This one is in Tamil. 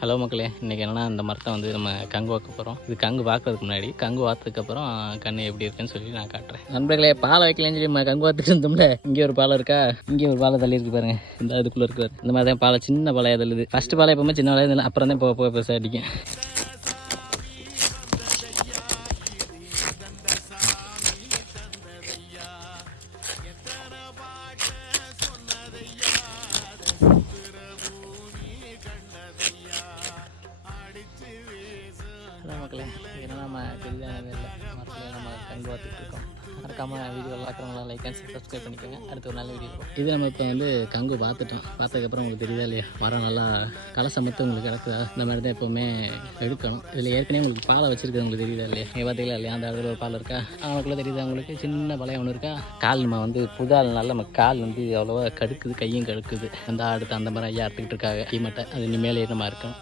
ஹலோ மக்களே, இன்றைக்கி என்னென்னா இந்த மரத்தை வந்து நம்ம கங்கு வாக்க போகிறோம். இது கங்கு வாக்கிறதுக்கு முன்னாடி கங்கு வாத்ததுக்கப்புறம் கண்ணு எப்படி இருக்குன்னு சொல்லி நான் காட்டுறேன். நண்பர்களே, பாலை வைக்கலன்னு சொல்லி நம்ம கங்கு வாத்துட்டு இருந்தோம்ல, இங்கே ஒரு பாலை இருக்கா, இங்கே ஒரு பாலை தள்ளி இருக்கு பாருங்க. இந்த இதுக்குள்ளே இருக்கு. இந்த மாதிரி தான் பாலை, சின்ன பாலையாக தள்ளுது. ஃபஸ்ட்டு பாலை எப்பவுமே சின்ன பாலையாக தள்ளு, அப்புறம் தான் போக பெருசாக அடிக்கும். மக்களே, ஏன்னா நம்ம தெரியாதவே இல்லை, மரத்தில் நம்ம கங்கு பார்த்துட்டு இருக்கோம். மறக்காமல் வீடியோ பார்க்குறவங்களாம் லைக் அண்ட் சப்ஸ்கிரைப் பண்ணிக்கோங்க. அடுத்த ஒரு நல்ல வீடியோ இருக்கும். இது நம்ம இப்போ வந்து கங்கு பார்த்துட்டோம். பார்த்ததுக்கப்புறம் உங்களுக்கு தெரியுதா இல்லையா, மரம் நல்லா களை சமத்து உங்களுக்கு கிடக்குதா, இந்த மாதிரி தான் எப்போவுமே எடுக்கணும். இதில் ஏற்கனவே உங்களுக்கு பாலை வச்சிருக்கிறது உங்களுக்கு தெரியுதா இல்லையா, நீங்கள் பார்த்தீங்களா இல்லையா, அந்த இடத்துல ஒரு பால் இருக்கா, அவனுக்குள்ளே தெரியுதா உங்களுக்கு, சின்ன பழைய ஒன்று இருக்கா. கால் நம்ம வந்து புதால் நல்லா நம்ம கால் வந்து அவ்வளோவா கடுக்குது, கையும் கடுக்குது. அந்த அடுத்து அந்த மாதிரி ஐயா எடுத்துக்கிட்டு இருக்காங்க கீமட்டை, அது இனிமேல் ஏறமா இருக்கணும்.